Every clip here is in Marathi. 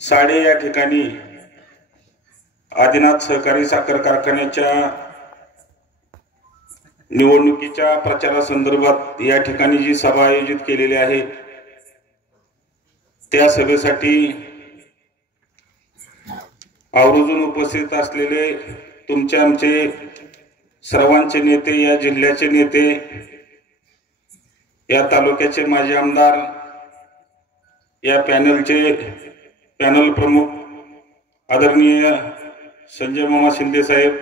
साडे या ठिकाणी आदिनाथ सहकारी साखर कारखान्याच्या निवडणुकीच्या प्रचारासंदर्भात या ठिकाणी जी सभा आयोजित केलेली आहे त्या सभेसाठी आवर्जून उपस्थित असलेले तुमचे आमचे सर्वांचे नेते, या जिल्ह्याचे नेते, या तालुक्याचे माजी आमदार, या पॅनल प्रमुख आदरणीय संजय मामा शिंदे साहेब,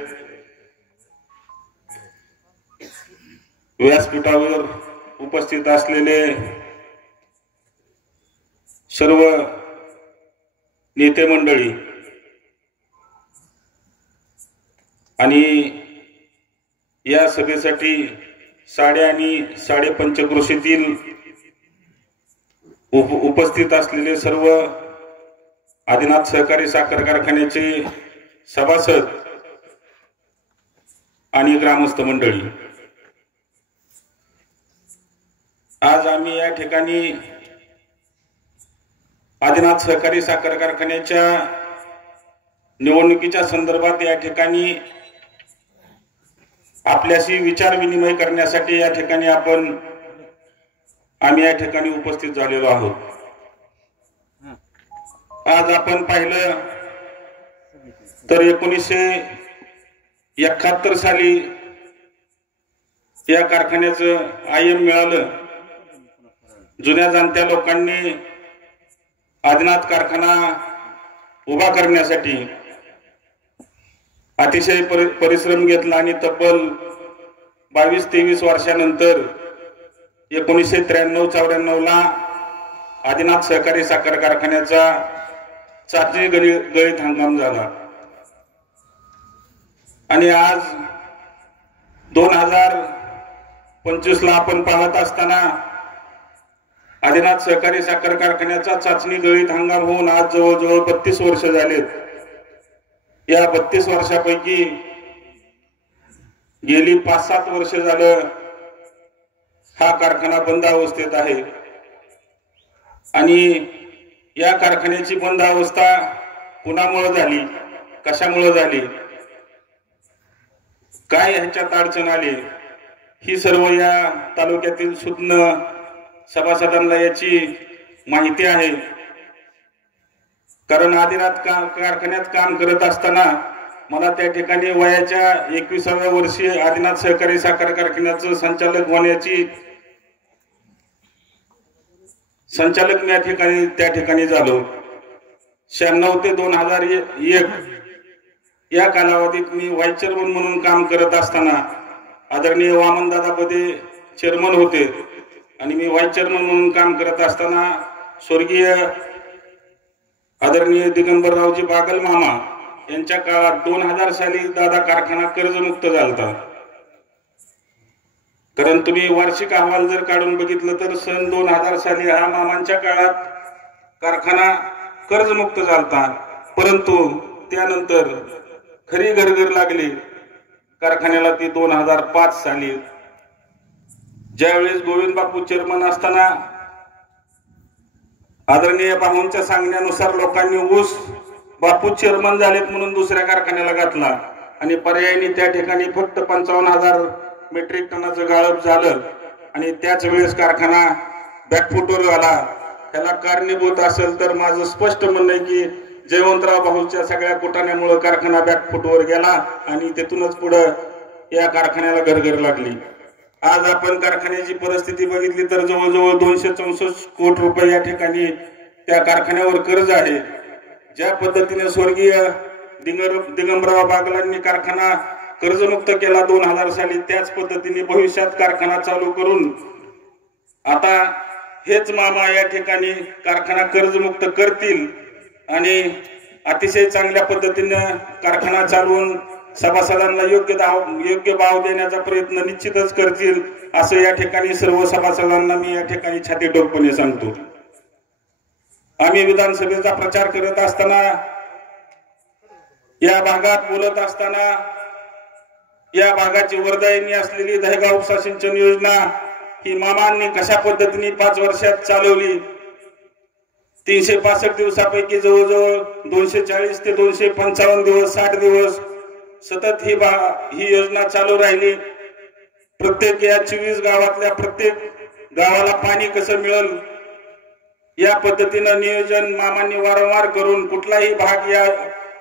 व्यासपीठावर उपस्थित असलेले सर्व नेते मंडळी आणि या सभेसाठी साडे आणि पंचक्रोशीतील उपस्थित असलेले सर्व आदिनाथ सहकारी साखर कारखान्याचे सभासद आणि ग्रामस्थ मंडळी, आज आम्ही या ठिकाणी आदिनाथ सहकारी साखर कारखान्याच्या निवडणुकीच्या संदर्भात या ठिकाणी आपल्याशी विचार विनिमय करण्यासाठी आम्ही या ठिकाणी उपस्थित झालेलो आहोत। आज आपण पाहिलं तर 1971 साली या कारखान्याचं IM मिळालं। जुन्या जाणत्या लोकांनी आदिनाथ कारखाना उभा करण्यासाठी अतिशय परिश्रम घेतला आणि तब्बल 22-23 वर्षानंतर 1993-94 ला आदिनाथ सहकारी साखर कारखान्याचा चाचणी गळीत हंगाम झाला आणि आज 2025 ला आपण पाहत असताना आदिनाथ सहकारी साखर कारखान्याचा चाचणी गळीत हंगाम होऊन आज जवळजवळ 32 वर्ष झालेत। या 32 वर्षापैकी गेली 5-7 वर्ष झालं हा कारखाना बंद अवस्थेत आहे आणि या कारखान्याची बंद अवस्था कुणामुळे झाली, कशामुळे झाली, काय ह्याच्यात अडचण आली, ही सर्व या तालुक्यातील सुज्ञ सभासदांना याची माहिती आहे। कारण आदिनाथ कारखान्यात काम करत असताना मला त्या ठिकाणी वयाच्या 21व्या वर्षी आदिनाथ सहकारी साखर कारखान्याचं संचालक मी त्या ठिकाणी झालो। 96 ते 2001 या कालावधीत मी व्हाईस चेअरमन म्हणून काम करत असताना आदरणीय वामनदादा बदे चेअरमन होते आणि मी व्हाईस चेअरमन म्हणून काम करत असताना स्वर्गीय आदरणीय दिगंबररावजी बागल मामा यांच्या काळात 2000 साली दादा कारखाना कर्जमुक्त झाला। कारण तुम्ही वार्षिक अहवाल जर काढून बघितलं तर सन 2000 साली हा मामांच्या काळात कारखाना कर्जमुक्त झाला। परंतु त्यानंतर खरी गरगर लागली कारखान्याला ती 2005 साली, ज्यावेळेस गोविंद बापू चेअरमन असताना आदरणीय बापूंच्या सांगण्यानुसार लोकांनी ऊस बापू चेअरमन झालेत म्हणून दुसऱ्या कारखान्याला घातला आणि पर्यायी त्या ठिकाणी फक्त 55,000 मेट्रिक टनाचं गाळप झालं आणि त्याच वेळेस कारखाना बॅकफुटवर आला। त्याला कारणीभूत असेल तर माझं स्पष्ट म्हणणं आहे की जयवंतराव भाऊच्या सगळ्या कुटाण्यामुळे कारखाना बॅकफुटवर गेला आणि तेथूनच पुढे या कारखान्याला गरगर लागली। आज आपण कारखान्याची परिस्थिती बघितली तर जवळजवळ 264 कोटी रुपये या ठिकाणी त्या कारखान्यावर कर्ज आहे। ज्या पद्धतीने स्वर्गीय दिगंबरराव बागलांनी कारखाना कर्जमुक्त केला 2000 साली, त्याच पद्धतीने भविष्यात कारखाना चालू करून आता हेच मामा या ठिकाणी कारखाना कर्जमुक्त करतील आणि अतिशय चांगल्या पद्धतीने कारखाना चालवून सभासदांना योग्य भाव देण्याचा प्रयत्न निश्चितच करतील असं या ठिकाणी सर्व सभासदांना मी या ठिकाणी छाती ठोकपणे सांगतो। आम्ही विधानसभेचा प्रचार करत असताना, या भागात बोलत असताना, या भागाची वरदायिनी असलेली दहेगाव उपसा सिंचन योजना ही मामांनी कशा पद्धतीने 5 वर्षात चालवली 365 दिवसापैकी जवळजवळ 240 ते 255 दिवस 60 दिवस सतत ही योजना चालू राहिली। प्रत्येक या 24 गावातल्या प्रत्येक गावाला पाणी कसं मिळेल या पद्धतीनं नियोजन मामांनी वारंवार करून कुठलाही भाग या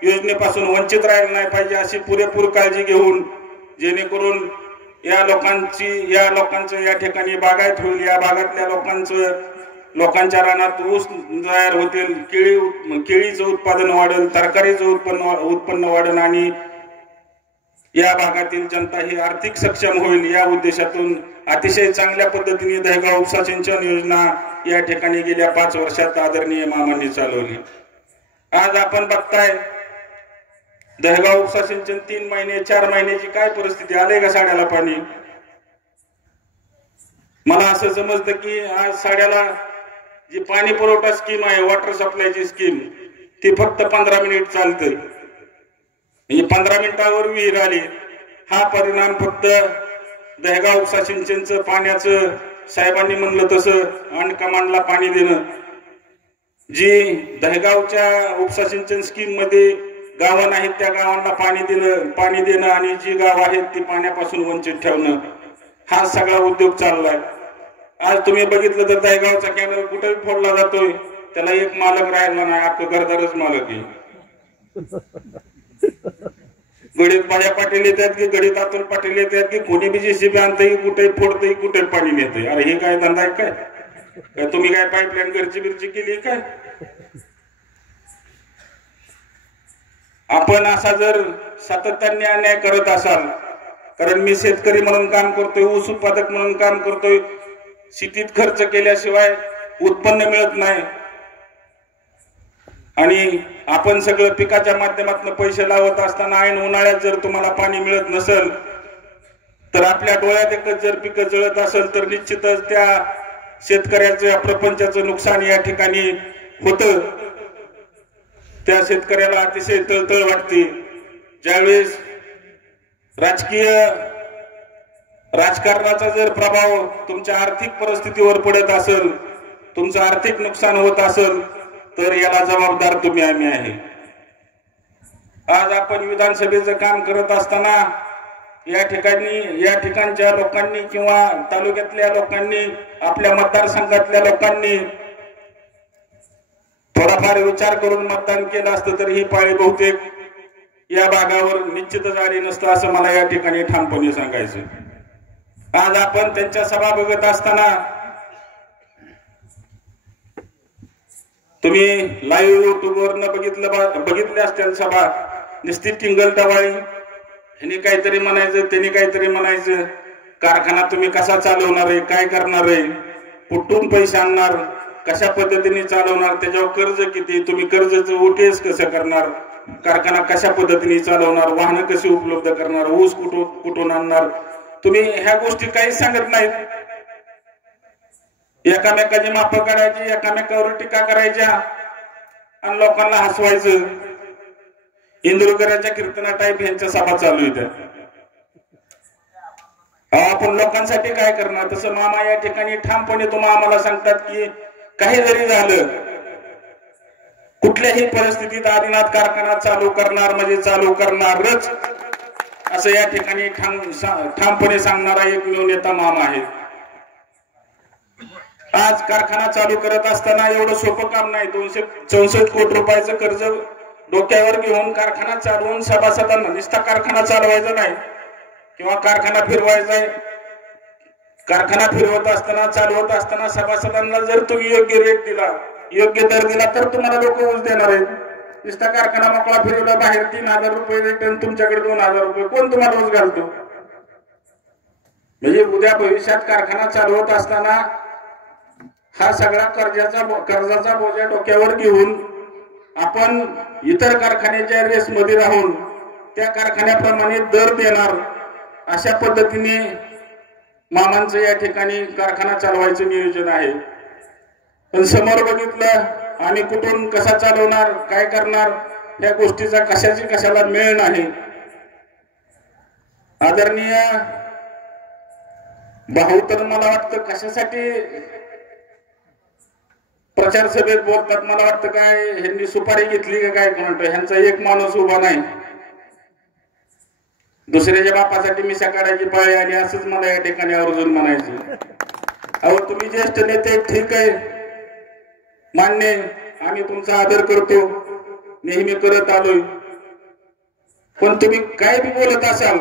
योजनेपासून वंचित राहिला नाही पाहिजे अशी पुरेपूर काळजी घेऊन जेणेकरून या लोकांचं या ठिकाणी बागायत होईल, या भागातल्या लोकांच्या रानात ऊस तयार होतील, केळीचं उत्पादन वाढेल, तरकारीचं उत्पन्न वाढेल आणि या भागातील जनता ही आर्थिक सक्षम होईल। या उद्देशातून अतिशय चांगल्या पद्धतीने दहेगाव उपसा सिंचन योजना या ठिकाणी गेल्या 5 वर्षात आदरणीय मामांनी चालवली। आज आपण बघताय दहेगाव उपसा सिंचन 3 महिने 4 महिन्याची काय परिस्थिती, आले का साड्याला पाणी? मला असं समजतं की आज साड्याला जी पाणी पुरवठा स्कीम आहे, वॉटर सप्लायची स्कीम, ती फक्त 15 मिनिट चालते। म्हणजे 15 मिनिटावर विहीर आली। हा परिणाम फक्त दहेगाव उपसा सिंचनचं पाण्याचं साहेबांनी म्हणलं तसं अंडकमांडला पाणी देणं, जी दहेगावच्या उपसा सिंचन स्कीम मध्ये गावं नाहीत त्या गावांना पाणी देणं आणि जी गाव आहेत ती पाण्यापासून वंचित ठेवणं, हा सगळा उद्योग चाललाय। आज तुम्ही बघितलं तर दहेगावचा कॅनल कुठेही फोडला जातोय, त्याला एक मालक राहिला नाही, अख्खं घरदारच मालक आहे। गडीत बाया पाटील येतात की गडीत अतुल पाटील येतात की कोणी बी जेसीबी आणतंय, कुठे फोडतंय, कुठे पाणी नेतंय। अरे हे काय धंदा आहे काय? तुम्ही काय पाईपलाईन बिरची केली काय? आपण असा जर सातत्याने अन्याय करत असाल, कारण मी शेतकरी म्हणून काम करतोय, ऊस उत्पादक म्हणून काम करतोय, शेतीत खर्च केल्याशिवाय उत्पन्न मिळत नाही आणि आपण सगळं पिकाच्या माध्यमातून पैसे लावत असताना ऐन उन्हाळ्यात जर तुम्हाला पाणी मिळत नसेल तर आपल्या डोळ्यात एकच जर पिकं जळत असेल तर निश्चितच त्या शेतकऱ्याचं प्रपंचाचं नुकसान या ठिकाणी होतं। त्या शेतकऱ्याला अतिशय तळतळ वाटते ज्यावेळेस राजकारणाचा जर प्रभाव तुमच्या आर्थिक परिस्थितीवर पडत असेल, तुमचं आर्थिक नुकसान होत असेल तर याला जबाबदार तुम्ही आम्ही आहे। आज आपण विधानसभेचं काम करत असताना या ठिकाणच्या लोकांनी किंवा तालुक्यातल्या लोकांनी, आपल्या मतदारसंघातल्या लोकांनी थोडाफार विचार करून मतदान केलं असतं तर ही पाळी बहुतेक या भागावर निश्चितच आली नसतं असं मला या ठिकाणी ठामपणे सांगायचं। आज आपण त्यांच्या सभा बघत असताना तुम्ही लाईव्ह युट्यूबवरनं बघितले असतील सभा, नुसती टिंगल टवाळी, ह्यानी काहीतरी म्हणायचं त्यांनी काहीतरी म्हणायचं, कारखाना तुम्ही कसा चालवणार आहे, काय करणार आहे, कुठून पैसे आणणार, कशा पद्धतीने चालवणार, त्याच्यावर कर्ज किती, तुम्ही कर्जाचं ओटीएस कसं करणार, कारखाना कशा पद्धतीने चालवणार, वाहनं कशी उपलब्ध करणार, ऊस कुठून आणणार, तुम्ही ह्या गोष्टी काहीच सांगत नाहीत। एकामेकाची माप काढायची, एकामेकावर टीका करायच्या आणि लोकांना हसवायचं। इंदुरकरांच्या कीर्तना टाईप यांच्या सभा चालू आहेत। आपण लोकांसाठी काय करणार? तसं मामा या ठिकाणी ठामपणे आम्हाला सांगतात की काही जरी झालं, कुठल्याही परिस्थितीत आदिनाथ कारखाना चालू करणार म्हणजे चालू करणारच असं या ठिकाणी ठामपणे सांगणारा एकमेव नेता मामा आहे। आज कारखाना चालू करत असताना एवढं सोपं काम नाही। 264 कोटी रुपयाचं कर्ज डोक्यावर घेऊन कारखाना चालवून सभासदांना, नुसता कारखाना चालवायचा नाही किंवा कारखाना फिरवायचा, कारखाना फिरवत असताना चालवत असताना सभासदांना जर तुम्ही योग्य रेट दिला, योग्य दर दिला तर तुम्हाला लोक ऊस देणार आहेत। नुसता कारखाना मोकळा फिरवला, बाहेर 3000 रुपये रेट आणि तुमच्याकडे 2000 रुपये, कोण तुम्हाला ऊस घालतो? म्हणजे उद्या भविष्यात कारखाना चालवत असताना हा सगळा कर्जाचा बोजा डोक्यावर घेऊन आपण इतर कारखान्याच्या रेस मध्ये राहून त्या कारखान्याप्रमाणे दर देणार अशा पद्धतीने मामांचं या ठिकाणी कारखाना चालवायचं नियोजन आहे। पण समोर बघितलं आणि कुठून कसा चालवणार, काय करणार, या गोष्टीचा कशाला मेळ नाही। आदरणीय भाऊ तर मला वाटतं कशासाठी प्रचार सभेत बोलतात, मला वाटतं काय ह्यांनी सुपारी घेतली का काय म्हणतो, ह्यांचा एक माणूस उभा नाही, दुसऱ्याच्या बापासाठी मिशा काढायची पाळी आणि असंच मला या ठिकाणी आवर्जून म्हणायचं. अहो तुम्ही ज्येष्ठ नेते ठीक आहे, मान्य, आम्ही तुमचा आदर करतो, नेहमी करत आलोय, पण तुम्ही काय बी बोलत असाल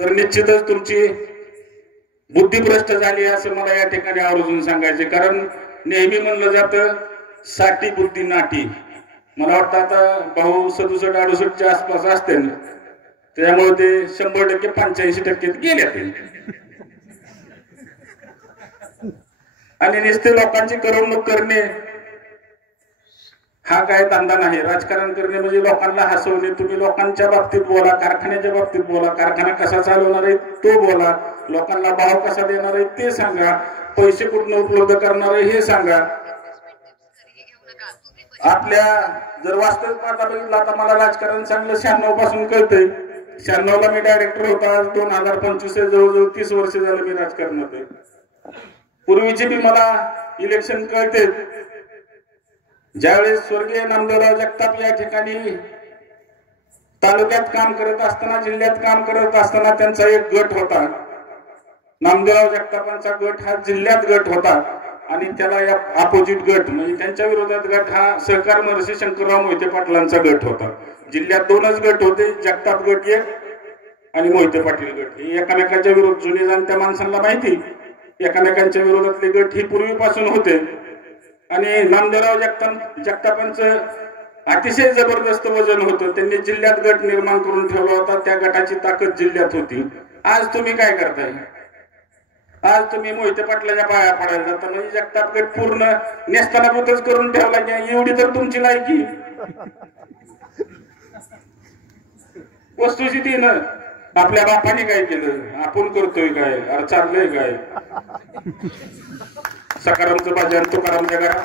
तर निश्चितच तुमची बुद्धिभ्रष्ट झाली असं मला या ठिकाणी आवर्जून सांगायचे. कारण नेहमी म्हणलं जातं साठी बुद्धी नाटी. मला वाटतं आता भाऊ 67-68च्या आसपास असते ना, त्यामुळे ते 100% 85% गेले ते. आणि नुसते लोकांची करमणूक करणे हा काय धंदा नाही. राजकारण करणे म्हणजे लोकांना हसवणे. तुम्ही लोकांच्या बाबतीत बोला, कारखान्याच्या बाबतीत बोला, कारखाना कसा चालवणार आहे तो बोला, लोकांना भाव कसा देणार आहे ते सांगा, पैसे कुठून उपलब्ध करणार आहे हे सांगा. आपल्या जर वास्तविक पाहता बघितलं, आता मला राजकारण चांगलं 96 पासून कळतंय. 96 ला मी डायरेक्टर होता, 2025 जवळजवळ 30 वर्ष झालं मी राजकारणात आहे. पूर्वीची बी मला इलेक्शन कळते. ज्यावेळेस स्वर्गीय नामदेवराव जगताप या ठिकाणी तालुक्यात काम करत असताना, जिल्ह्यात काम करत असताना त्यांचा एक गट होता. नामदेवराव जगतापांचा गट हा जिल्ह्यात गट होता आणि त्याला या अपोजिट गट म्हणजे त्यांच्या विरोधात गट हा सहकार महर्षी शंकरराव मोहिते पाटलांचा गट होता. जिल्ह्यात 2च गट होते, जगताप गट एक आणि मोहिते पाटील गट. हे एकामेकांच्या विरोध, जुने जाणत्या माणसांना माहिती, एकामेकांच्या विरोधातले गट ही पूर्वीपासून होते. आणि नामदेवराव जगतापांचं अतिशय जबरदस्त वजन होतं. त्यांनी जिल्ह्यात गट निर्माण करून ठेवला होता, त्या गटाची ताकद जिल्ह्यात होती. आज तुम्ही काय करताय? आज तुम्ही मोहिते पाटलाच्या पाया पडायला जाता, म्हणजे जगताप गट पूर्ण नेस्तानाभूतच करून ठेवला की एवढी तर तुमची लायकी. वस्तुस्थितीनं आपल्या बापाने काय केलं, आपण करतोय काय, अरे चाललंय काय? सकारामचं भाजन तुकारामच्या घरात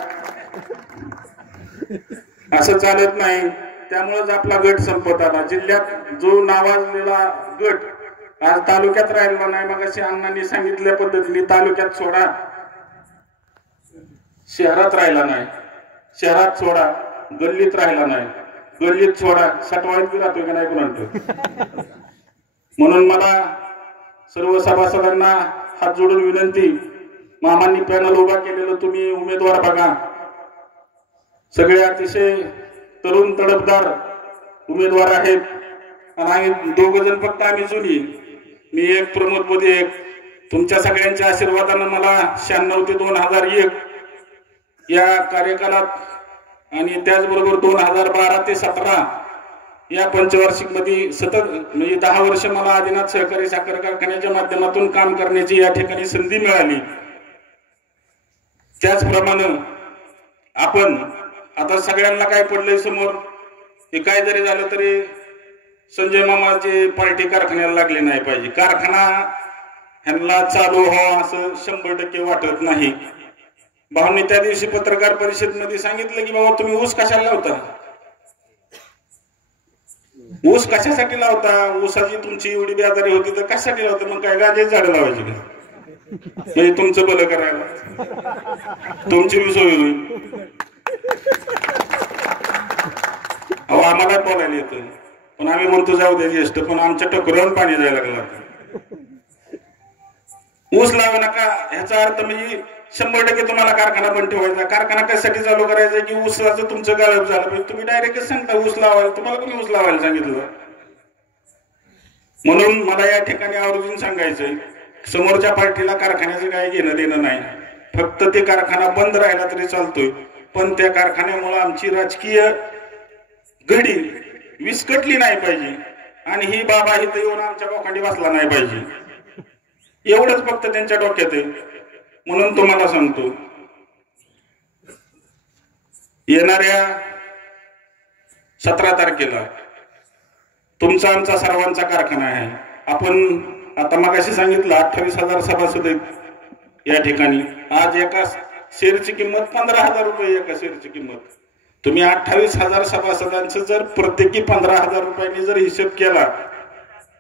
असं चालत नाही. त्यामुळेच आपला गट संपत आला. जिल्ह्यात जो नावाजलेला गट आज तालुक्यात राहिला नाही. मग अशी अण्णांनी सांगितल्या पद्धतीने तालुक्यात सोडा, शहरात राहिला नाही, शहरात सोडा, गल्लीत राहिला नाही, गल्लीत सोडा, सटवाळीत राहतोय का नाही कोणाला. म्हणून मला सर्व सभासदांना हात जोडून विनंती, मामांनी पॅनल उभा केलेलं तुम्ही उमेदवार बघा, सगळे अतिशय तरुण तडफदार उमेदवार आहेत. आणि आम्ही 2 जण फक्त आम्ही जुनी, मी एक, प्रमोद मोदी एक. तुमच्या सगळ्यांच्या आशीर्वादानं मला 96 ते 2001 या कार्यकालात आणि त्याचबरोबर 2012 ते 17 या पंचवार्षिक मध्ये सतत म्हणजे 10 वर्ष मला आदिनाथ सहकारी साखर कारखान्याच्या माध्यमातून काम करण्याची या ठिकाणी संधी मिळाली. त्याचप्रमाणे आपण आता सगळ्यांना काय पडलंय समोर, हे काय जरी झालं तरी संजय मामाची पार्टी कारखान्याला लागली नाही पाहिजे. कारखाना ह्यांना चालू हो असं 100% वाटत नाही. भाऊंनी त्या दिवशी पत्रकार परिषदेमध्ये सांगितलं की बाबा तुम्ही ऊस कशाला लावता, ऊस कशासाठी लावता, ऊसाची तुमची एवढी बेजारी होती तर कशासाठी लावता, मग काय गांजाची झाडं लावायची का, म्हणजे तुमचं भलं करायला, तुमची बी सोय होईल. अहो आम्हाला बोलायला येतं, पण आम्ही म्हणतो जाऊ दे ज्येष्ठ, पण आमच्या टोकऱ्यावर पाणी जायला लागलं. ऊस लावू नका ह्याचा अर्थ म्हणजे 100% तुम्हाला कारखाना बंद ठेवायचा. कारखाना कशासाठी चालू करायचा की ऊसाचं तुमचं गाळप झालं पाहिजे. तुम्ही डायरेक्ट सांगता ऊस लावायला, तुम्हाला कोणी ऊस लावायला सांगितलं? म्हणून मला या ठिकाणी आवर्जून सांगायचंय, समोरच्या पार्टीला कारखान्याचं काय घेणं देणं नाही. फक्त ते कारखाना बंद राहिला तरी चालतोय, पण त्या कारखान्यामुळे आमची राजकीय घडी विस्कटली नाही पाहिजे आणि ही बाबा इथं येऊन आमच्या बोकांडी बसला नाही पाहिजे. एवढंच फक्त त्यांच्या डोक्यात आहे. म्हणून तुम्हाला सांगतो, येणाऱ्या 17 तारखेला तुमचा आमचा सर्वांचा कारखाना आहे. आपण आता मगाशी सांगितलं 28,000 सभासद आहेत या ठिकाणी. आज एका शेअरची किंमत 15,000 रुपये, एका शेअरची किंमत. तुम्ही 28,000 सभासदांचं जर प्रत्येकी 15,000 रुपयांनी जर हिशोब केला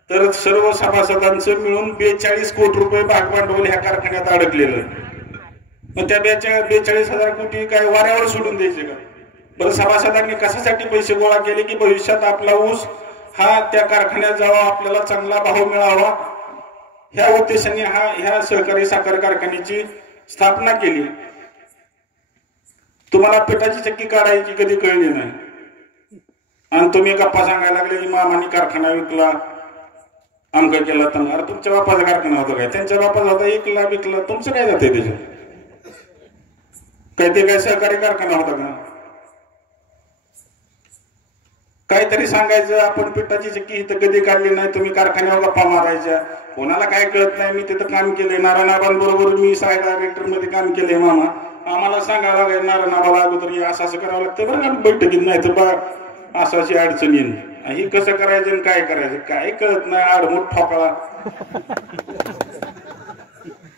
तर सर्व सभासदांचं मिळून 42 कोटी रुपये भागभांडवल ह्या कारखान्यात अडकलेलं. मग त्या 42,000 कोटी काय वाऱ्यावर सोडून द्यायचे का? बरं, सभासदांनी कशासाठी पैसे गोळा केले की भविष्यात आपला ऊस हा त्या कारखान्यात जावा, आपल्याला चांगला भाव मिळावा, ह्या उद्देशाने ह्या सहकारी साखर कारखान्याची स्थापना केली. तुम्हाला पिठाची चक्की काढायची कधी कळली नाही आणि तुम्ही गप्पा सांगायला लागले की मामानी कारखाना विकला, आमका केला. तर अरे तुमच्या बापाचा कारखाना होता काय? त्यांच्या बापाचा होता, विकला विकला, तुमचं काय जाते त्याच्यात? काय ते काय सहकारी कारखाना होता का? काहीतरी सांगायचं, आपण पिठाची चक्की इथं कधी काढली नाही, तुम्ही कारखान्यावर गप्पा मारायच्या. कोणाला काय कळत नाही. मी तिथं काम केलंय नारायणाबांबरोबर, मी साय डायरेक्टर मध्ये काम केलंय. मामा आम्हाला सांगायला लागेल नारायणाबाला अगोदर असं असं करावं लागतं बरं का बैठकीत, नाही तर बा असाची अडचण येईल. ही कसं करायचं आणि काय करायचं काय कळत नाही. आडमुठ ठोकळा.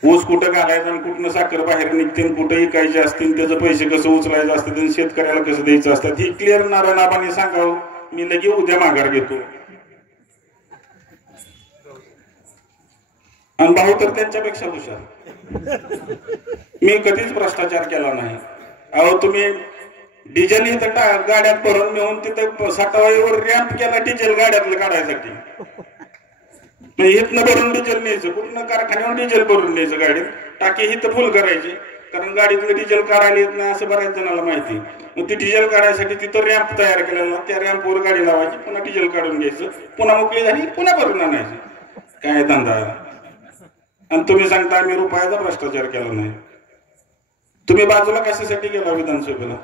ऊस कुठं घालायचं आणि कुठनं साखर बाहेर निघते, कुठं इकायचे असतील, त्याचं पैसे कसं उचलायचं असतं, शेतकऱ्याला कसं द्यायचं असतं, ही क्लिअर नारायणाबाने सांगावं. मी लगे उद्या माघार घेतो. आणि भाऊ तर त्यांच्यापेक्षा हुशार. मी कधीच भ्रष्टाचार केला नाही. अहो तुम्ही डिझेल इथं गाड्यात भरून नेऊन तिथं साठावाईवर रॅम्प केला डिझेल गाड्यातलं काढायसाठी. इथनं भरून डिझेल न्यायचं, कुठनं कारखान्यावर डिझेल भरून न्यायचं गाडीत, टाकी इथं फुल करायची, कारण गाडीतलं डिझेल काढायला येत नाही असं बऱ्याच जणांना माहिती. मग ती डिझेल काढायसाठी तिथं रॅम्प तयार केलेला, त्या रॅम्पवर गाडी लावायची, पुन्हा डिझेल काढून घ्यायचं, पुन्हा मोकळी झाली पुन्हा भरून आणायची. काय धंदा? आणि तुम्ही सांगता आम्ही रुपयाचा भ्रष्टाचार केला नाही. तुम्ही बाजूला कशासाठी गेला विधानसभेला?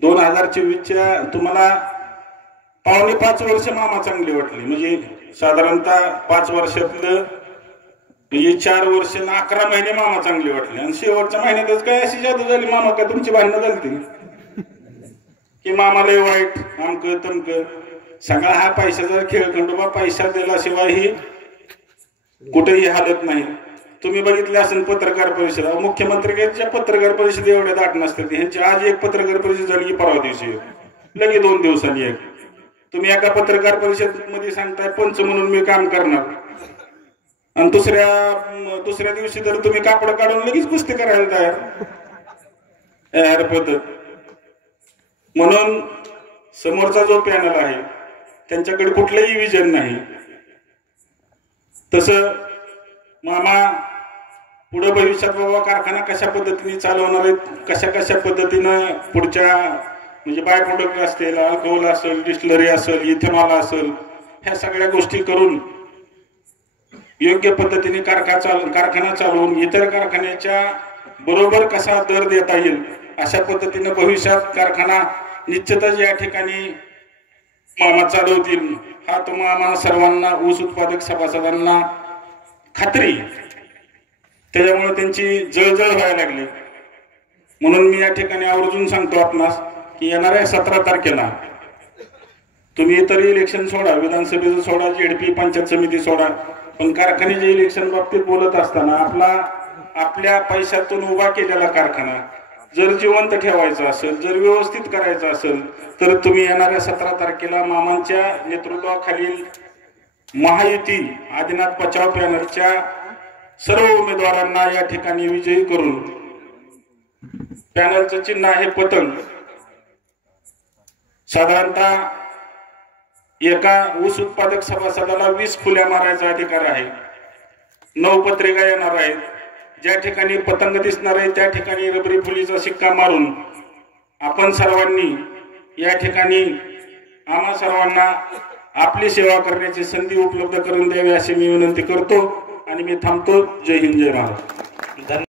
2024च्या तुम्हाला 4.5 वर्ष मामा चांगली वाटली, म्हणजे साधारणतः 5 वर्षातलं म्हणजे 4 वर्ष 11 महिने मामा चांगली वाटली. आणि शेवटच्या महिन्यातच काय अशी जादू झाली मामा, का तुमची भांडणं झाली की मामा लय वाईट, आमक तमक. सगळा हा पैशाचा खेळ खंडोबा. पैसा दिल्याशिवाय ही कुठेही हालत नाही. तुम्ही बघितले असेल पत्रकार परिषद, मुख्यमंत्र्यांच्या पत्रकार परिषद एवढ्या दाट नसतात. ह्यांची आज एक पत्रकार परिषद झाली की परवा दिवशी लगे 2 दिवसांनी एक. तुम्ही एका पत्रकार परिषद मध्ये सांगताय पंच म्हणून मी काम करणार, आणि दुसऱ्या दिवशी जर तुम्ही कापड काढून लगेच कुस्ती करायला तयार पद्धत. म्हणून समोरचा जो पॅनल आहे त्यांच्याकडे कुठलंही विजन नाही. तसं मामा पुढे भविष्यात बाबा कारखाना कशा पद्धतीने चालवणार आहेत, कशा पद्धतीनं पुढच्या म्हणजे बाय प्रोडक्ट असतील, अल्कोहोल असेल, डिस्टिलरी असेल, इथेनॉल असेल, ह्या सगळ्या गोष्टी करून योग्य पद्धतीने कारखाना चालवून इतर कारखान्याच्या बरोबर कसा दर देता येईल अशा पद्धतीने भविष्यात कारखाना निश्चितच या ठिकाणी मामा चालवतील. हा तुम्हाला सर्वांना, ऊस उत्पादक सभासदांना खात्री. त्याच्यामुळे त्यांची जळजळ व्हायला लागली. म्हणून मी या ठिकाणी आवर्जून सांगतो आपणास की येणाऱ्या 17 तारखेला तुम्ही तरी इलेक्शन सोडा, विधानसभेचं सोडा, जेडपी पंचायत समिती सोडा, पण कारखान्याच्या इलेक्शन बाबतीत बोलत असताना आपल्या पैशातून उभा केलेला कारखाना जर जिवंत ठेवायचा असेल, जर व्यवस्थित करायचा असेल, तर तुम्ही येणाऱ्या 17 तारखेला मामांच्या नेतृत्वाखालील महायुती आदिनाथ बचाव पॅनलच्या सर्व उमेदवारांना या ठिकाणी विजयी करून, पॅनलचं चिन्ह आहे पतंग. साधारणतः एका ऊस उत्पादक सभासदाला 20 फुल्या मारायचा अधिकार आहे. 9 पत्रिका येणार आहेत. ज्या ठिकाणी पतंग दिसणार आहे त्या ठिकाणी रबरी फुलीचा शिक्का मारून आपण सर्वांनी या ठिकाणी आम्हा सर्वांना आपली सेवा करण्याची संधी उपलब्ध करून द्यावी अशी मी विनंती करतो आणि मी थांबतो. जय हिंद, जय महाराष्ट्र.